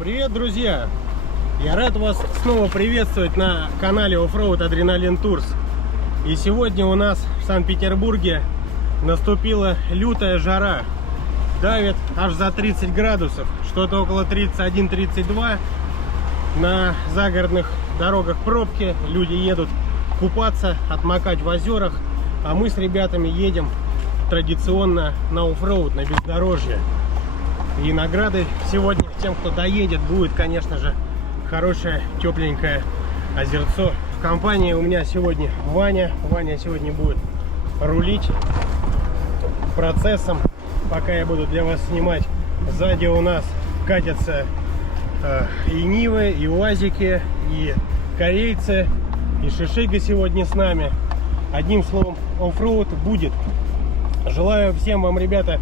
Привет, друзья! Я рад вас снова приветствовать на канале Offroad Adrenaline Tours. И сегодня у нас в Санкт-Петербурге наступила лютая жара. Давит аж за 30 градусов, что-то около 31-32. На загородных дорогах пробки, люди едут купаться, отмокать в озерах. А мы с ребятами едем традиционно на оффроуд, на бездорожье. И наградой сегодня тем, кто доедет, будет, конечно же, хорошее тепленькое озерцо. В компании у меня сегодня Ваня. Ваня сегодня будет рулить процессом, пока я буду для вас снимать. Сзади у нас катятся и Нивы, и УАЗики, и корейцы, и Шишига сегодня с нами. Одним словом, оффроуд будет. Желаю всем вам, ребята,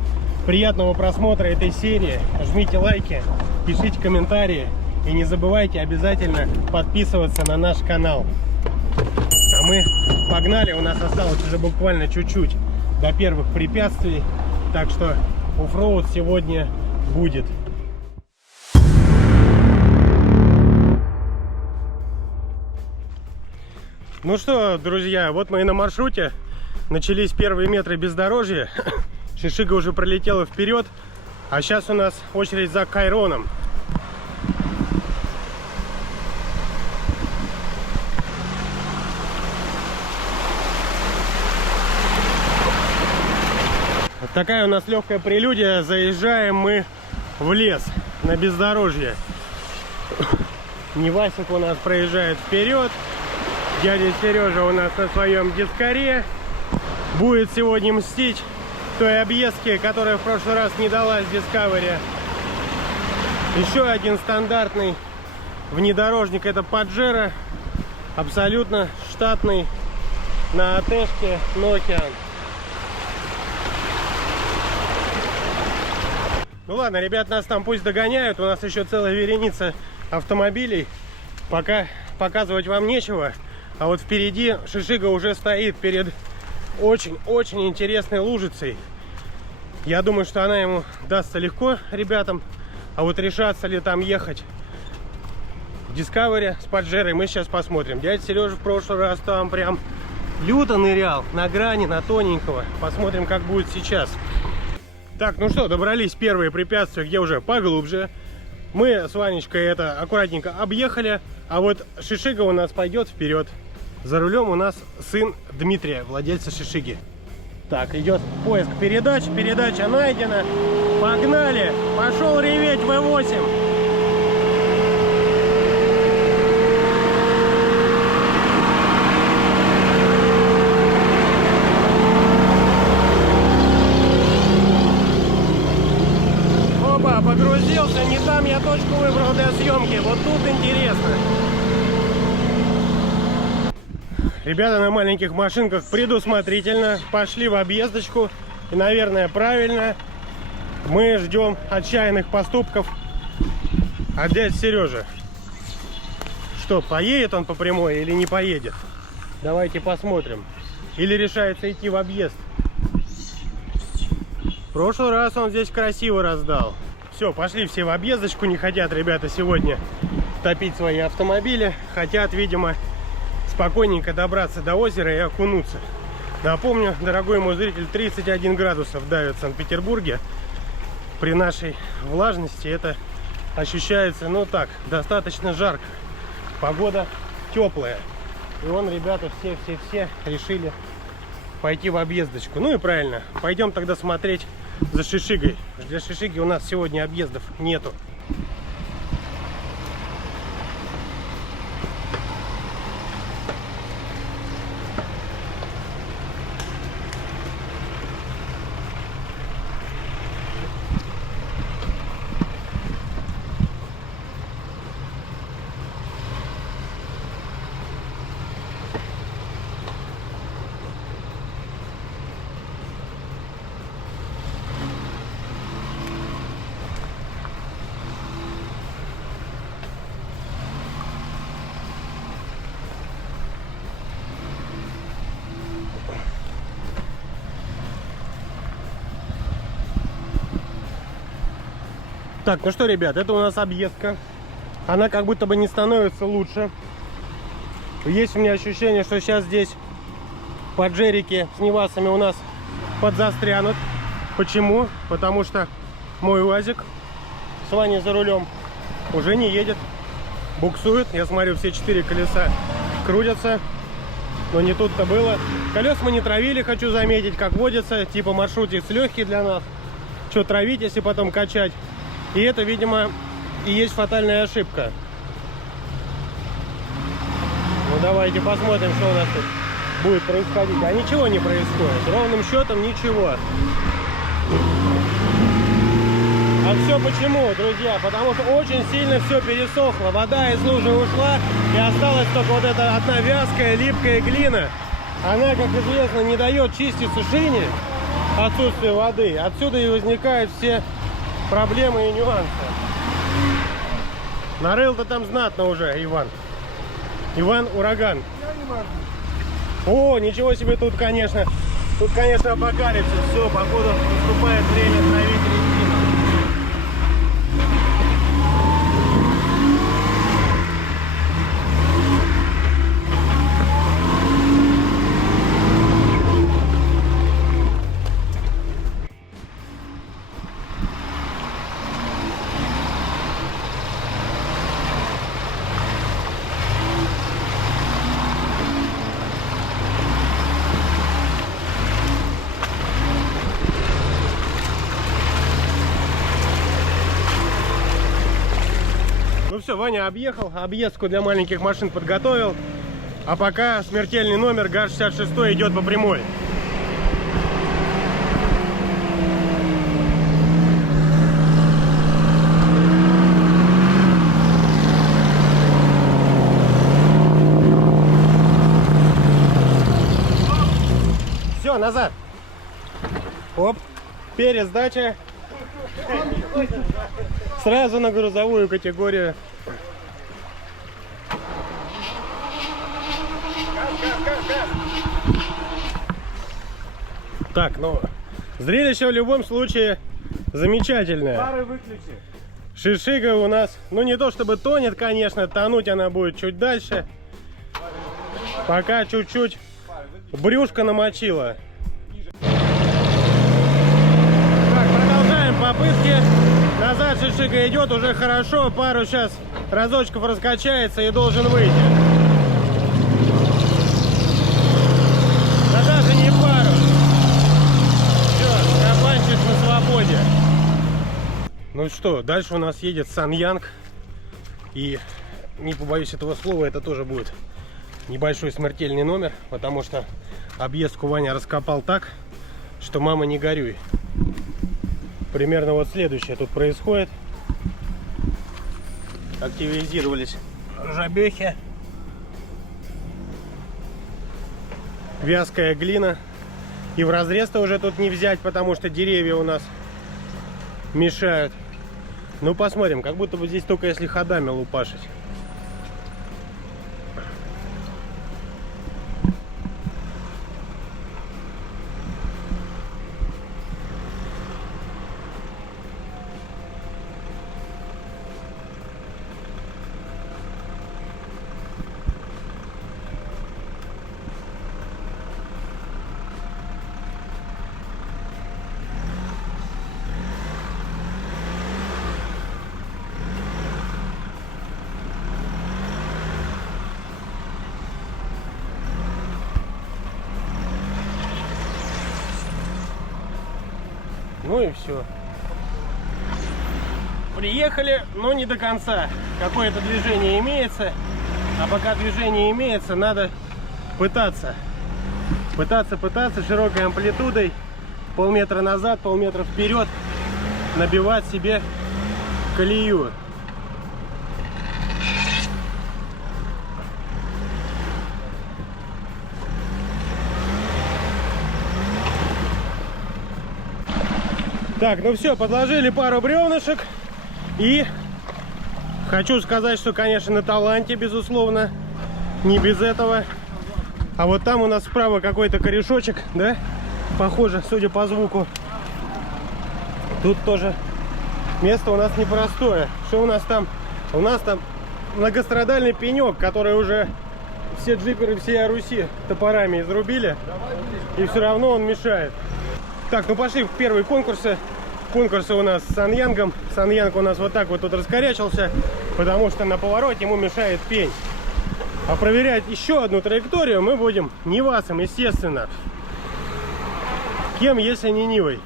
приятного просмотра этой серии. Жмите лайки, пишите комментарии и не забывайте обязательно подписываться на наш канал. А мы погнали, у нас осталось уже буквально чуть-чуть до первых препятствий, так что оффроуд сегодня будет. Ну что, друзья, вот мы и на маршруте. Начались первые метры бездорожья. Шишига уже пролетела вперед, а сейчас у нас очередь за Кайроном. Вот такая у нас легкая прелюдия. Заезжаем мы в лес на бездорожье. Невасик у нас проезжает вперед. Дядя Сережа у нас на своем дискаре будет сегодня мстить той объездке, которая в прошлый раз не далась Discovery. Еще один стандартный внедорожник — это Паджеро, абсолютно штатный, на АТшке Nokian. Ну ладно, ребят, нас там пусть догоняют, у нас еще целая вереница автомобилей, пока показывать вам нечего. А вот впереди Шишига уже стоит перед очень-очень интересной лужицей. Я думаю, что она ему дастся легко, ребятам. А вот решаться ли там ехать в Discovery с Паджерой, мы сейчас посмотрим. Дядя Сережа в прошлый раз там прям люто нырял на грани, на тоненького. Посмотрим, как будет сейчас. Так, ну что, добрались первые препятствия, где уже поглубже. Мы с Ванечкой это аккуратненько объехали. А вот Шишига у нас пойдет вперед. За рулем у нас сын Дмитрия, владельца Шишиги. Так, идет поиск передач. Передача найдена. Погнали! Пошел реветь V8. Опа, погрузился. Не там я точку выбрал для съемки. Вот тут интересно. Ребята на маленьких машинках предусмотрительно пошли в объездочку. И, наверное, правильно. Мы ждем отчаянных поступков от дяди Сережи. Что, поедет он по прямой или не поедет? Давайте посмотрим. Или решается идти в объезд. В прошлый раз он здесь красиво раздал. Все, пошли все в объездочку. Не хотят ребята сегодня топить свои автомобили. Хотят, видимо, спокойненько добраться до озера и окунуться. Напомню, дорогой мой зритель, 31 градусов давит в Санкт-Петербурге. При нашей влажности это ощущается, ну так, достаточно жарко. Погода теплая. И вон, ребята, все решили пойти в объездочку. Ну и правильно, пойдем тогда смотреть за Шишигой. Для Шишиги у нас сегодня объездов нету. Так, ну что, ребят, это у нас объездка. Она как будто бы не становится лучше. Есть у меня ощущение, что сейчас здесь поджерики с невасами у нас подзастрянут. Почему? Потому что мой УАЗик с Ваней за рулем уже не едет. Буксует. Я смотрю, все 4 колеса крутятся. Но не тут-то было. Колес мы не травили, хочу заметить, как водится. Типа маршрутик легкий для нас. Что травить, если потом качать? И это, видимо, и есть фатальная ошибка. Ну давайте посмотрим, что у нас тут будет происходить. А ничего не происходит. Ровным счетом ничего. А все почему, друзья? Потому что очень сильно все пересохло. Вода из лужи ушла, и осталась только вот эта одна вязкая, липкая глина. Она, как известно, не дает чиститься шине, отсутствие воды. Отсюда и возникают все проблемы и нюансы. Нарыл-то там знатно уже, Иван. Иван Ураган. О, ничего себе, тут, конечно, апокалипсис. Все, походу, наступает время травить резину. Ну все, Ваня объехал, объездку для маленьких машин подготовил. А пока смертельный номер ГАЗ-66 идет по прямой. Все, назад. Оп, пересдача. Сразу на грузовую категорию. Так, ну, зрелище в любом случае замечательное. Фары выключи. Шишига у нас, ну не то чтобы тонет, конечно, тонуть она будет чуть дальше. Пока чуть-чуть брюшко намочила. Так, продолжаем попытки. Назад шишига идет уже хорошо. Пару сейчас разочков раскачается и должен выйти. Да даже не пару. Все, кабанчик на свободе. Ну что, дальше у нас едет Саньянг. И не побоюсь этого слова, это тоже будет небольшой смертельный номер. Потому что объездку Ваня раскопал так, что мама не горюй. Примерно вот следующее тут происходит. Активизировались жабехи. Вязкая глина. И в разрез-то уже тут не взять, потому что деревья у нас мешают. Ну посмотрим, как будто бы здесь только если ходами лупашить. Ну и все. Приехали, но не до конца. Какое-то движение имеется. А пока движение имеется, надо пытаться. Пытаться широкой амплитудой. Полметра назад, полметра вперед. Набивать себе колею. Так, ну все, подложили пару бревнышек. И хочу сказать, что, конечно, на таланте, безусловно. Не без этого. А вот там у нас справа какой-то корешочек, да? Похоже, судя по звуку. Тут тоже Место у нас непростое. Что у нас там? У нас там многострадальный пенек, который уже все джиперы всей Руси топорами изрубили. И все равно он мешает. Так, ну пошли в первые конкурсы. Конкурсы у нас с Саньянгом. Саньянг у нас вот так вот тут раскорячился, потому что на повороте ему мешает пень. А проверять еще одну траекторию мы будем Нивасом, естественно. Кем, если не Нивой?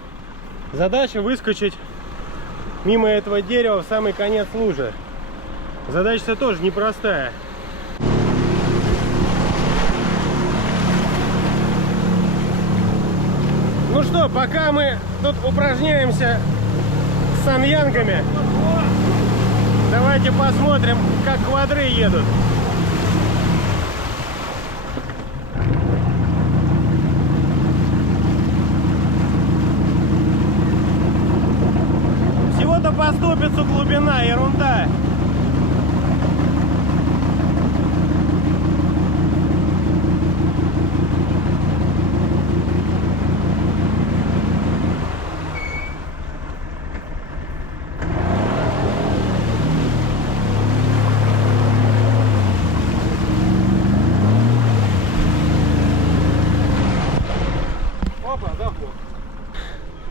Задача выскочить мимо этого дерева в самый конец лужи. Задача-то тоже непростая. Ну что, пока мы тут упражняемся с Саньянгами, давайте посмотрим, как квадры едут. Всего-то по ступицу глубина, ерунда.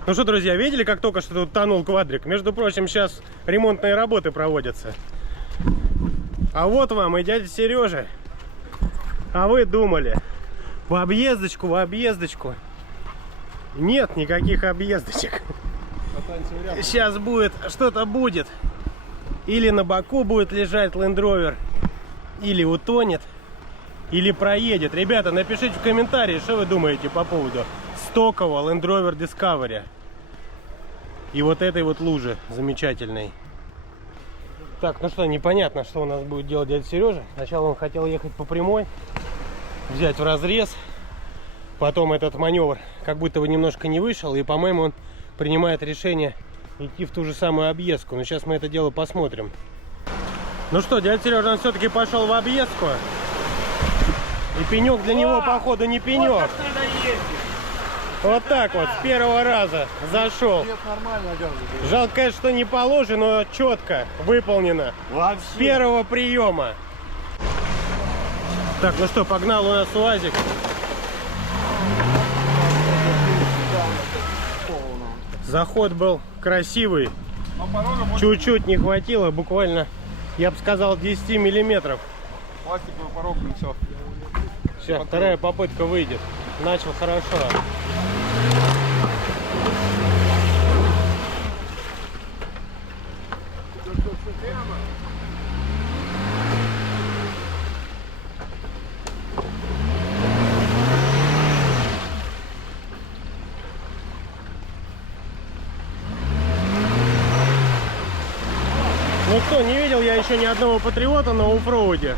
Ну что, друзья, видели, как только что тут тонул квадрик? Между прочим, сейчас ремонтные работы проводятся. А вот вам и дядя Сережа. А вы думали, в объездочку, в объездочку. Нет никаких объездочек. Сейчас будет, что-то будет. Или на боку будет лежать Land Rover, или утонет, или проедет. Ребята, напишите в комментарии, что вы думаете по поводу стокового Land Rover Discovery и вот этой вот лужи замечательной. Так, ну что, непонятно, что у нас будет делать дядя Сережа. Сначала он хотел ехать по прямой, взять в разрез. Потом этот маневр как будто бы немножко не вышел. И, по-моему, он принимает решение идти в ту же самую объездку. Но сейчас мы это дело посмотрим. Ну что, дядя Сережа, он все-таки пошел в объездку. И пенек для него, походу, не пенек. Вот, вот так вот, с первого раза зашел. Жалко, конечно, что не положено, но четко выполнено. Вообще. С первого приема. Так, ну что, погнал у нас УАЗик. Заход был красивый. Чуть-чуть не хватило, буквально, я бы сказал, 10 миллиметров. Пластиковый порог, и все. Сейчас, вторая попытка выйдет. Начал хорошо. Ну что, не видел я еще ни одного патриота на оффроуде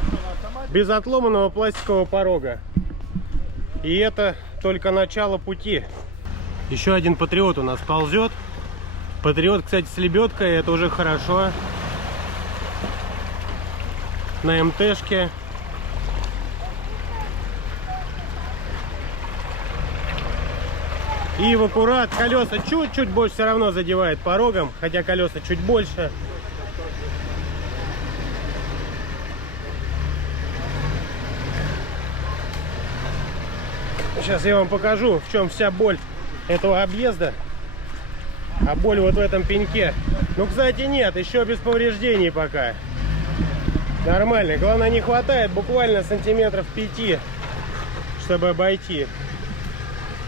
без отломанного пластикового порога. И это только начало пути. Еще один патриот у нас ползет. Патриот, кстати, с лебедкой, это уже хорошо. На МТшке. И в аккурат. Колеса чуть-чуть больше все равно задевает порогом, хотя колеса чуть больше. Сейчас я вам покажу, в чем вся боль этого объезда. А боль вот в этом пеньке. Ну, кстати, нет, еще без повреждений пока. Нормально. Главное, не хватает буквально сантиметров 5, чтобы обойти.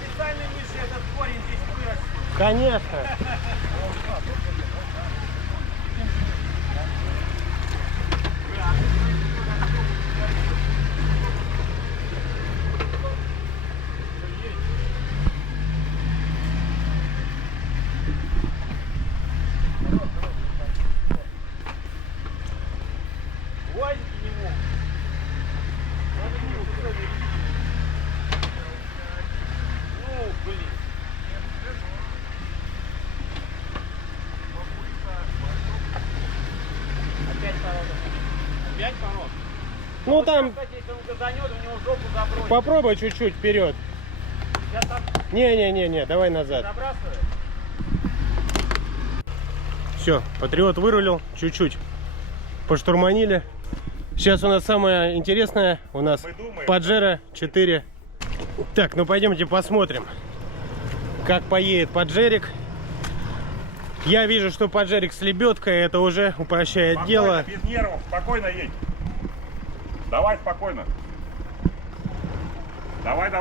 Специально ниже этот корень здесь вырастет. Конечно. Ну там, попробуй чуть-чуть вперед. Не, давай назад. Все, Патриот вырулил, чуть-чуть поштурманили. Сейчас у нас самое интересное, у нас Паджеро 4. Так, ну пойдемте посмотрим, как поедет Паджерик. Я вижу, что Паджерик с лебедкой, это уже упрощает Спокойно, дело. без нервов, спокойно едь. Давай спокойно. Давай.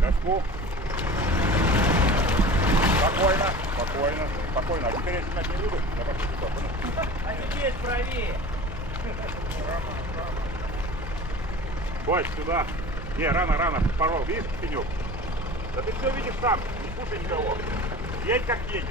Газку. Спокойно. А теперь я снимать не буду. Давай, А теперь правее. Бой, сюда. Не, рано, порол. Видишь, пенек? Да ты все видишь сам, не слушай никого. Едь как едешь.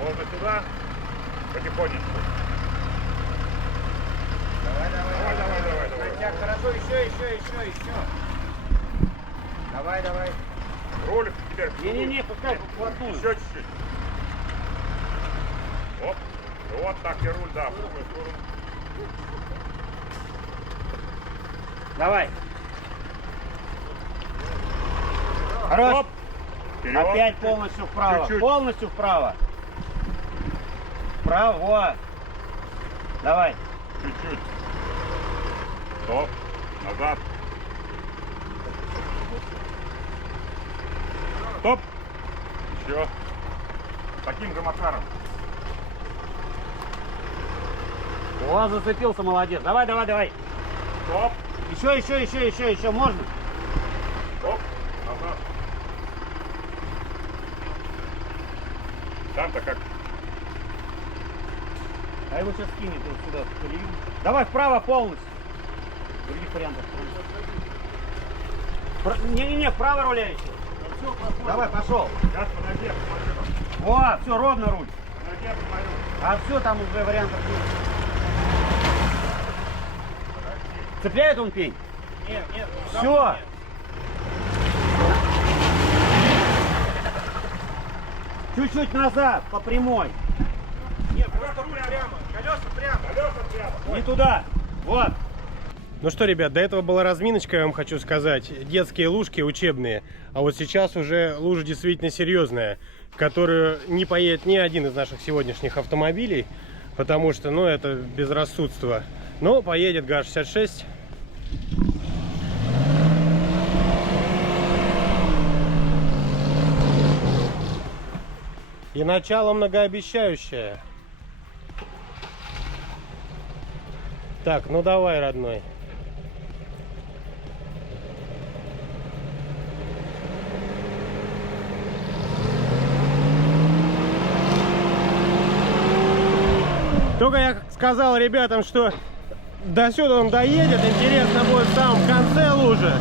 Можно сюда, потихонечку. Давай. Так, хорошо, еще. Давай. Руль теперь. Не, пускай вплотную. Еще чуть-чуть. Оп. Вот так и руль, да, в другую сторону. Давай. Хорош. Оп. Вперед. Опять полностью вправо. Чуть-чуть. Полностью вправо. Вправо, вот. Давай. Чуть-чуть. Стоп. Назад. Стоп. Еще. Таким же макаром. О, зацепился, молодец. Давай. Стоп. Еще, можно? Стоп. Назад. Там-то как? А его сейчас скинет вот сюда, в колею. Давай вправо полностью. Других вариантов. Не, вправо руля еще. Давай, пошел. Сейчас по ноге посмотрю. Вот, все, ровно руль. По ноге посмотрю. А все, там уже вариантов нет. Цепляет он пень? Нет. Все. Чуть-чуть назад, по прямой. Нет, просто руль прямо. Колеса прямо. Не туда. Вот. Ну что, ребят, до этого была разминочка, я вам хочу сказать. Детские лужки учебные. А вот сейчас уже лужа действительно серьезная, которую не поедет ни один из наших сегодняшних автомобилей, потому что, ну, это безрассудство. Но поедет ГАЗ-66. И начало многообещающее. Так, ну давай, родной. Только я сказал ребятам, что до сюда он доедет. Интересно будет в самом конце лужи,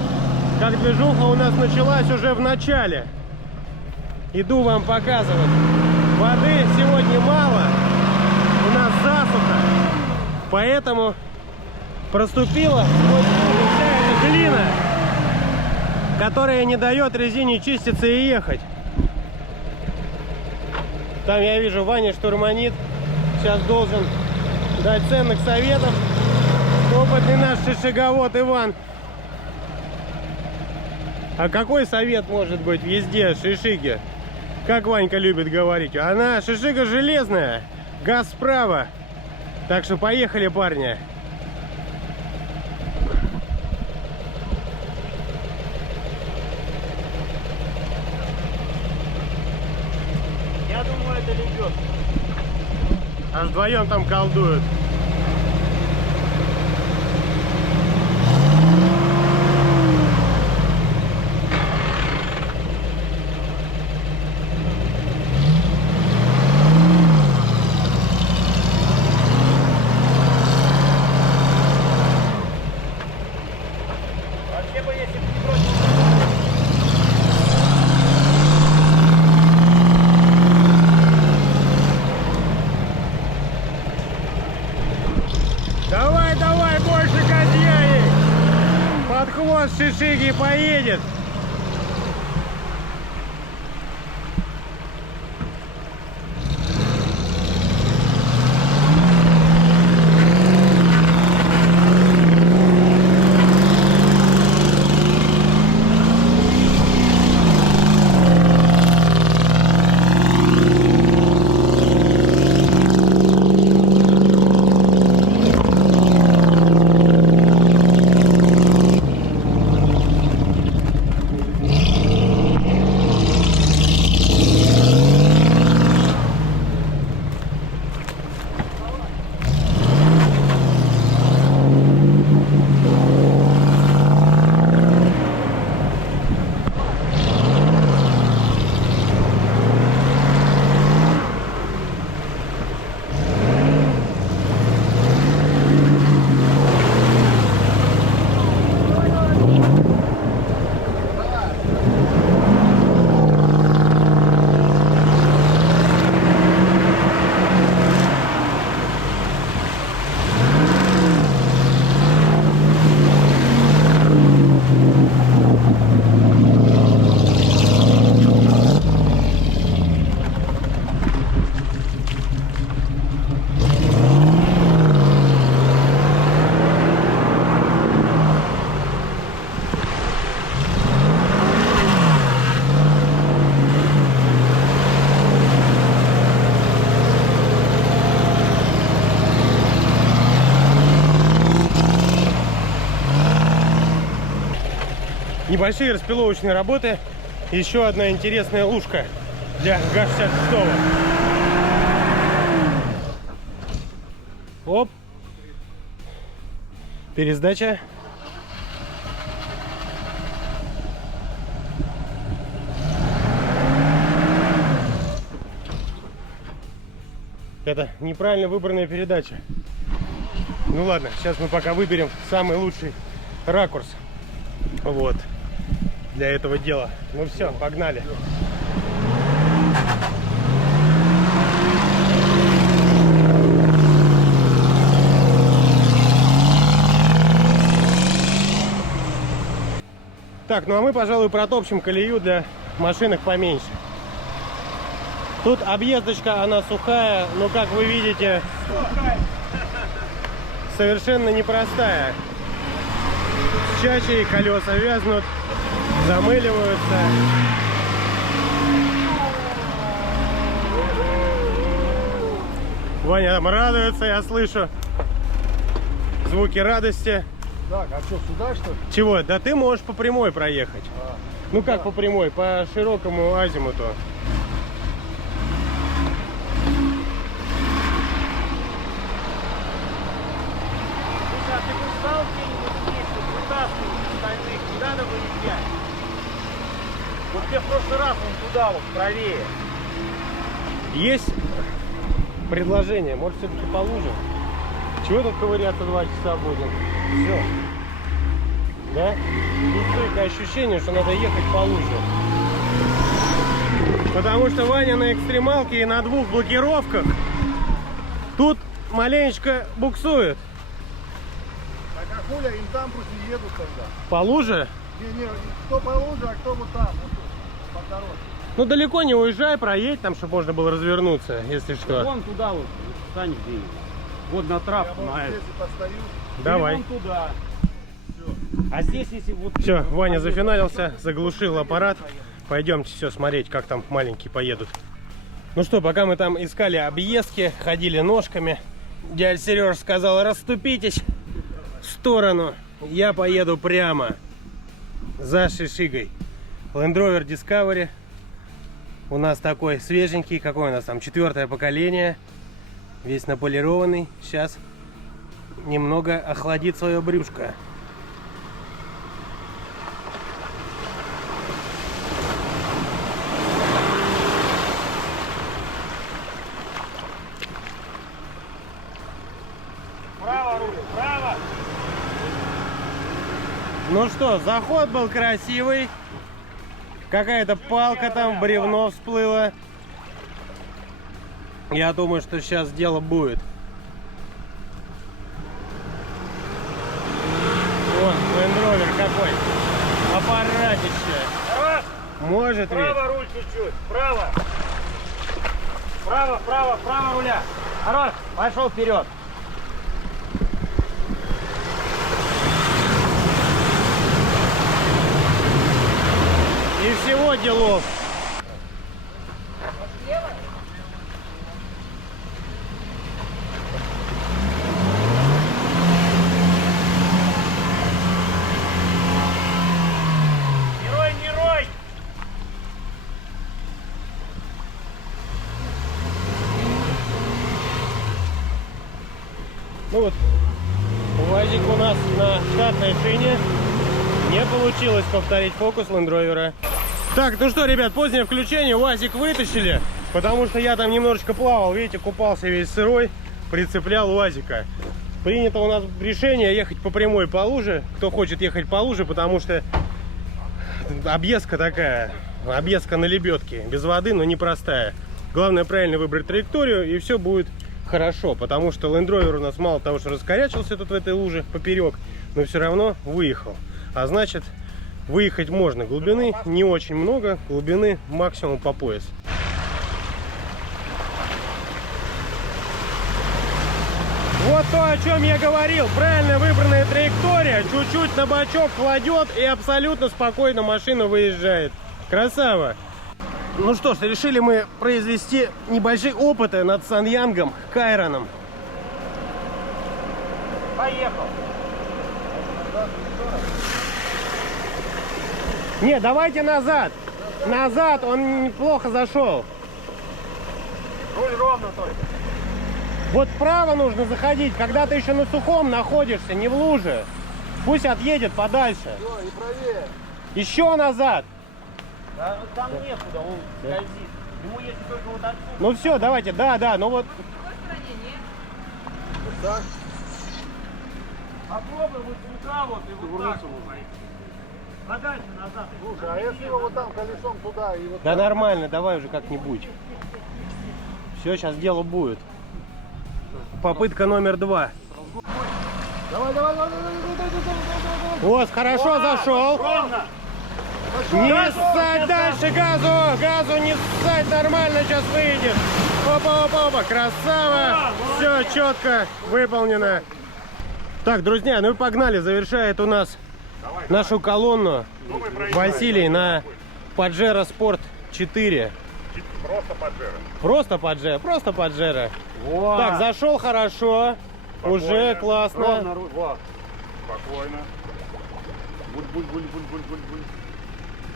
как движуха у нас началась уже в начале. Иду вам показывать. Воды сегодня мало, у нас засуха, поэтому проступила вот вся эта глина, которая не дает резине чиститься и ехать. Там я вижу, Ваня штурманит. Сейчас должен дать ценных советов. Опытный наш шишиговод Иван. А какой совет может быть везде шишиги? Как Ванька любит говорить. Она шишига железная. Газ справа. Так что поехали, парни. Я думаю, это лебедка. Аж вдвоем там колдуют. Вообще бы, если бы не против... Давай, давай, больше хвост шишиги поедет. Небольшие распиловочные работы. Еще одна интересная лужка для ГАЗ-66. Оп. Пересдача. Это неправильно выбранная передача. Ну ладно, сейчас мы пока выберем самый лучший ракурс. Вот. Для этого дела. Ну все, погнали. Так, ну а мы, пожалуй, протопчем колею для машинок поменьше. Тут объездочка, она сухая, но, как вы видите, совершенно непростая. Чаще колеса вязнут, замыливаются. Ваня там радуется, я слышу звуки радости. Так, а что, сюда что ли? Чего? Да ты можешь по прямой проехать. Ну как по прямой? По широкому азимуту. Слушай, а ты бы встал где-нибудь здесь, вот вытаскивать остальных, не надо выезжать. Вот тебе в прошлый раз он туда вот, правее. Есть предложение, может все-таки по луже? Чего тут ковыряться 2 часа будем? Все. Да? Тут только ощущение, что надо ехать по луже. Потому что Ваня на экстремалке и на 2 блокировках тут маленечко буксует. Так а хуля, им там пусть и едут тогда. По луже? Не, кто по луже, а кто вот там, вот тут, по дороге. Ну далеко не уезжай, проедь там, чтобы можно было развернуться, если что. Вон туда вот, встань где-нибудь. Вот на травку, на это. Постою. Давай. Вон туда. Все. А здесь, если вот... Все, Ваня зафиналился, заглушил аппарат. Пойдемте все смотреть, как там маленькие поедут. Ну что, пока мы там искали объездки, ходили ножками, дядя Сереж сказал: расступитесь в сторону, я поеду прямо за шишигой. Land Rover Discovery у нас такой свеженький, какой у нас там, 4-е поколение, весь наполированный. Сейчас немного охладит свое брюшко. Право руль, право! Ну что, заход был красивый. Какая-то палка там, бревно всплыло. Я думаю, что сейчас дело будет. Вон, Land Rover какой. Аппаратище. Раз, Может ведь. право руль чуть-чуть, право. Право, право, право руля. Хорош, пошел вперед. И всего делов. Не рой, не рой. Ну вот, УАЗик у нас на штатной шине. Не получилось повторить фокус Land Rover. Так, ну что, ребят, позднее включение. УАЗик вытащили, потому что я там немножечко плавал. Видите, купался весь сырой, прицеплял УАЗика. Принято у нас решение ехать по прямой по луже. Кто хочет ехать по луже, потому что объездка такая, объездка на лебедке. Без воды, но непростая. Главное правильно выбрать траекторию, и все будет хорошо. Потому что Land Rover у нас мало того, что раскорячился тут в этой луже поперек, но все равно выехал. А значит, выехать можно. Глубины не очень много, глубины максимум по пояс. Вот то, о чем я говорил. Правильно выбранная траектория. Чуть-чуть на бочок кладет и абсолютно спокойно машина выезжает. Красава. Ну что ж, решили мы произвести небольшие опыты над Саньянгом Кайроном. Поехал. Не, давайте назад. Назад, он неплохо зашел. Руль ровно только. Вот вправо нужно заходить, когда ты еще на сухом находишься, не в луже. Пусть отъедет подальше. И правее. Еще назад. Да, там некуда, он скользит. Ему если только вот отсюда. Ну все, давайте, да, ну вот. Так. Попробуй вот сюда вот и вот так вот. Подальше назад. Слушай, а если его вот там колесом туда и вот Да так? нормально, давай уже как-нибудь. Все, сейчас дело будет. Попытка номер 2. Давай. Вот, хорошо зашел. Ровно. Не ссать дальше, газу не ссать, нормально сейчас выйдешь. Опа, красава. Все четко выполнено. Так, друзья, ну и погнали. Завершает у нас нашу колонну Василий на Паджеро Спорт 4. Просто Паджеро. Просто Паджеро. Так, зашел хорошо. Уже Спокойно. классно. Ровно руль. Вот. Спокойно. Буль.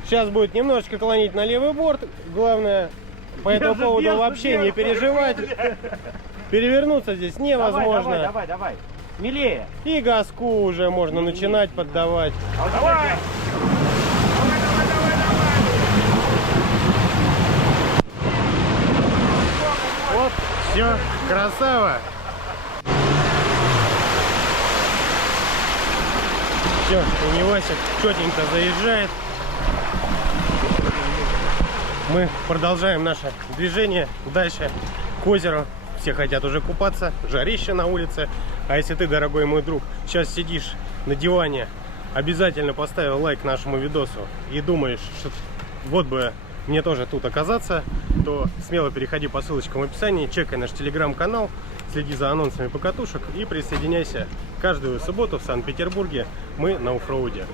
Сейчас будет немножечко клонить на левый борт. Главное, по этому поводу вообще не переживать. Перевернуться здесь невозможно. Давай. Смелее. И газку уже можно начинать поддавать. Давай! Вот, все, красава. Все, Унивасик четенько заезжает. Мы продолжаем наше движение дальше к озеру. Все хотят уже купаться, жарище на улице. А если ты, дорогой мой друг, сейчас сидишь на диване, обязательно поставил лайк нашему видосу и думаешь, что вот бы мне тоже тут оказаться, то смело переходи по ссылочкам в описании, чекай наш телеграм-канал, следи за анонсами покатушек и присоединяйся. Каждую субботу в Санкт-Петербурге мы на оффроуде.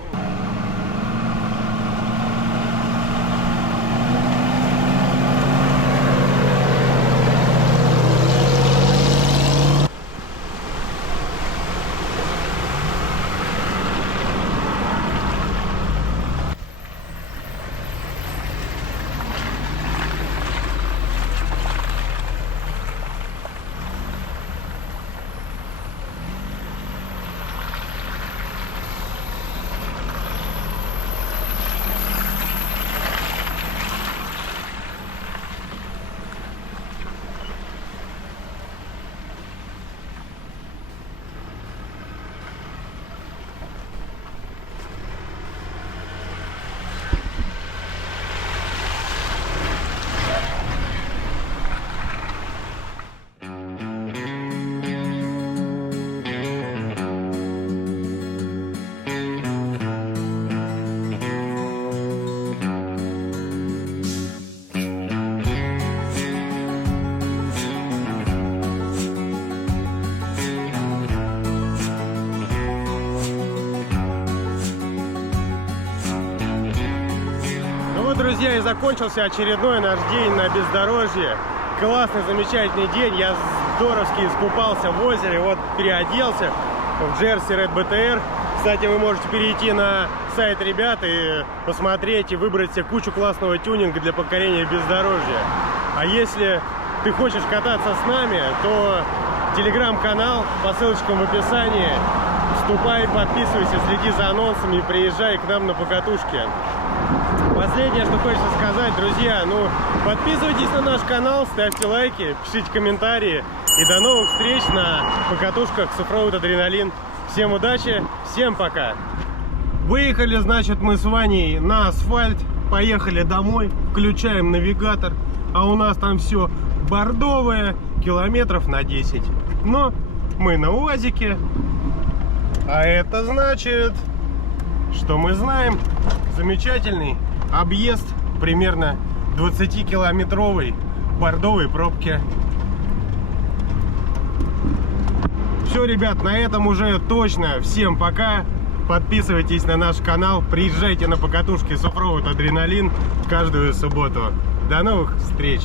вот, друзья, и закончился очередной наш день на бездорожье. Классный, замечательный день. Я здоровски искупался в озере, вот переоделся в джерси Red BTR. Кстати, вы можете перейти на сайт ребят и посмотреть и выбрать себе кучу классного тюнинга для покорения бездорожья. А если ты хочешь кататься с нами, то телеграм-канал по ссылочкам в описании. Вступай, подписывайся, следи за анонсами и приезжай к нам на покатушке. Последнее, что хочется сказать, друзья, ну, подписывайтесь на наш канал, ставьте лайки, пишите комментарии. И до новых встреч на покатушках с Offroad Adrenaline. Всем удачи, всем пока. Выехали, значит, мы с Ваней на асфальт, поехали домой, включаем навигатор, а у нас там все бордовое, километров на 10. Но мы на УАЗике, а это значит, что мы знаем замечательный объезд примерно 20-километровой бордовой пробки. Все, ребят, на этом уже точно. Всем пока. Подписывайтесь на наш канал. Приезжайте на покатушки с Offroad Adrenaline каждую субботу. До новых встреч!